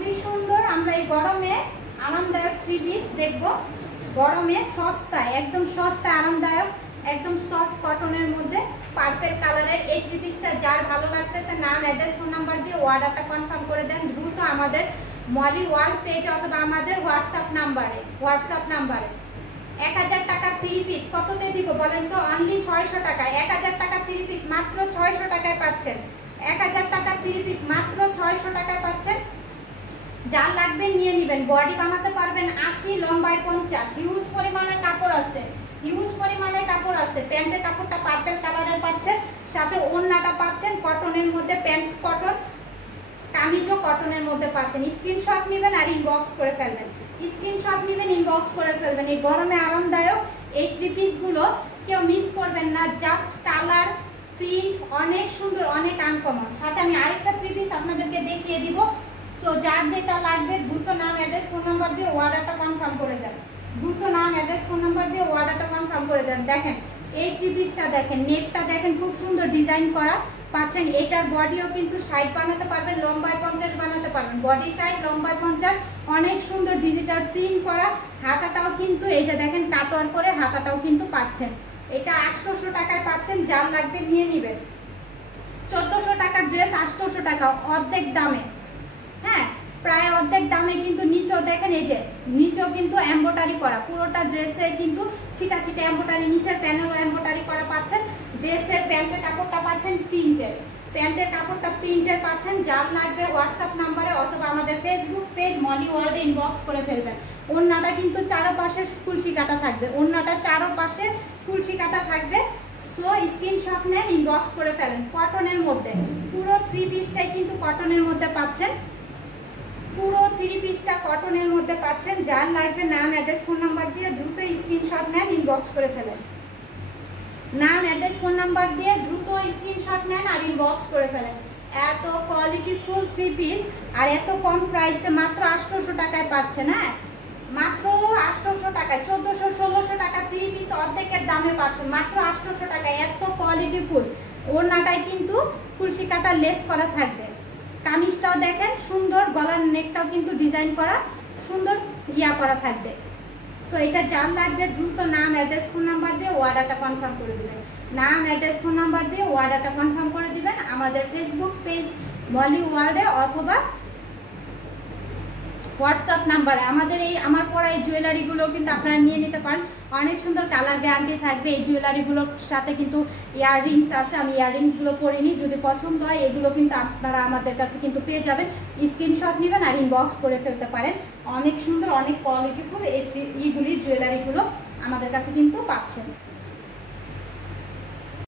খুবই সুন্দর। আমরা এই গরমে আরামদায়ক থ্রি পিস দেখব। গরমে সস্তায়, একদম সস্তায় আরামদায়ক, একদম সফট কটনের মধ্যে পার্পল কালারের এই থ্রি পিসটা যার ভালো লাগতেছে নাম, অ্যাড্রেস, ফোন নাম্বার দিয়ে অর্ডারটা কনফার্ম করে দেন দ্রুত আমাদের মলি ওয়াল পেজ অথবা আমাদের হোয়াটসঅ্যাপ নাম্বারে 1000 টাকার থ্রি পিস কততে দিব বলেন তো? অনলি 600 টাকা। 1000 টাকার থ্রি পিস মাত্র 600 টাকায় পাচ্ছেন। 1000 টাকার থ্রি পিস মাত্র 600 টাকায় পাচ্ছেন। যার লাগবে নিয়ে নেবেন। বডি বানাতে পারবেন 80, লম্বায় 50। হিউজ পরিমাণের কাপড় আছে, হিউজ পরিমাণের কাপড় আছে। প্যান্টের কাপড়টা পার্পল কালারের পাচ্ছেন, সাথে ওড়নাটা পাচ্ছেন কটনের মধ্যে, প্যান্ট কটন, কামিজও কটনের মধ্যে পাচ্ছেন। স্ক্রিনশট নেবেন আর ইনবক্স করে ফেলবেন। স্ক্রিনশট নেবেন, ইনবক্স করে ফেলবেন। এই গরমে আরামদায়ক এই থ্রি পিসগুলো কেউ মিস করবেন না। জাস্ট কালার, প্রিন্ট অনেক সুন্দর, অনেক আনকমন। সাথে আমি আরেকটা থ্রি পিস আপনাদেরকে দেখিয়ে দিব। সো যার যেটা লাগবে দ্রুত নাম, অ্যাড্রেস, ফোন নাম্বার দিয়ে অর্ডারটা কনফার্ম করে দেন। দ্রুত নাম, অ্যাড্রেস, ফোন নাম্বার দিয়ে অর্ডারটা কনফার্ম করে দেন। দেখেন এই থ্রি পিসটা দেখেন, নেকটা দেখেন খুব সুন্দর ডিজাইন করা পাচ্ছেন। এটার বডিও কিন্তু 60 বানাতে পারবেন, লম্বায় 50 বানাতে পারবেন। বডি 60, লম্বায় 50, অনেক সুন্দর ডিজিটাল প্রিন্ট করা। হাতাটাও কিন্তু এই যে দেখেন কাটওয়ার করে হাতাটাও কিন্তু পাচ্ছেন। এটা 800 টাকায় পাচ্ছেন। যার লাগবে নিয়ে নেবেন। 1400 টাকার ড্রেস 800 টাকা, অর্ধেক দামে। হ্যাঁ, প্রায় অর্ধেক দামে। কিন্তু নিচেও দেখেন, এই যে নিচেও কিন্তু এমব্রয়ডারি করা, পুরোটা ড্রেসে কিন্তু ছিটা ছিটা এমব্রয়ডারি, নিচের প্যানেলও এমব্রয়ডারি করা পাচ্ছেন। ড্রেসের প্যান্টের কাপড়টা পাচ্ছেন প্রিন্টের, প্যান্টের কাপড়টা প্রিন্টের পাচ্ছেন। যার লাগবে হোয়াটসঅ্যাপ নাম্বারে অথবা আমাদের ফেসবুক পেজ মলি ওয়ার্ল্ডে ইনবক্স করে ফেলবেন। ওড়নাটা কিন্তু চারপাশে কুলসি কাটা থাকবে, ওড়নাটা চারপাশে কুলসি কাটা থাকবে। সো স্ক্রিনশট নেন, ইনবক্স করে ফেলেন। কটনের মধ্যে পুরো থ্রি পিসটাই কিন্তু কটনের মধ্যে পাচ্ছেন। পুরো থ্রি পিসটা কটনের মধ্যে পাচ্ছেন। যার লাগবে নাম, অ্যাড্রেস, ফোন নাম্বার দিয়ে দ্রুত স্ক্রিনশট নেন, ইনবক্স করে ফেলেন। নাম, অ্যাড্রেস, ফোন নাম্বার দিয়ে দ্রুত স্ক্রিনশট নেন আর ইনবক্স করে ফেলেন। এত কোয়ালিটিফুল থ্রি পিস আর এত কম প্রাইসে মাত্র 800 টাকায় পাচ্ছেন। হ্যাঁ, মাত্র 800 টাকায় 1400-1600 টাকা থ্রি পিস অর্ধেকের দামে পাচ্ছেন মাত্র 800 টাকায়। এত কোয়ালিটিফুল। ওড়নাটায় কিন্তু কুলসি কাটা লেস করা থাকবে। কামিজটাও দেখেন সুন্দর, গলার নেকটাও কিন্তু ডিজাইন করা সুন্দর করা থাকবে। সো এটা যার লাগবে দ্রুত নাম, অ্যাড্রেস, ফোন নাম্বার দিয়ে অর্ডারটা কনফার্ম করে দিবেন। নাম, অ্যাড্রেস, ফোন নাম্বার দিয়ে অর্ডারটা কনফার্ম করে দিবেন আমাদের ফেসবুক পেজ মলি ওয়ার্ল্ডে অথবা হোয়াটসঅ্যাপ নাম্বারে। আমাদের এই আমার পরা এই জুয়েলারিগুলো কিন্তু আপনারা নিয়ে নিতে পারেন। অনেক সুন্দর কালার গ্যারান্টি থাকবে। এই জুয়েলারিগুলোর সাথে কিন্তু ইয়াররিংস আছে, আমি ইয়াররিংসগুলো পরিনি। যদি পছন্দ হয় এগুলো কিন্তু আপনারা আমাদের কাছে কিন্তু পেয়ে যাবেন। স্ক্রিনশট নেবেন আর ইনবক্স করে ফেলতে পারেন। অনেক সুন্দর, অনেক কোয়ালিটিফুল এইগুলি জুয়েলারিগুলো আমাদের কাছে কিন্তু পাচ্ছেন।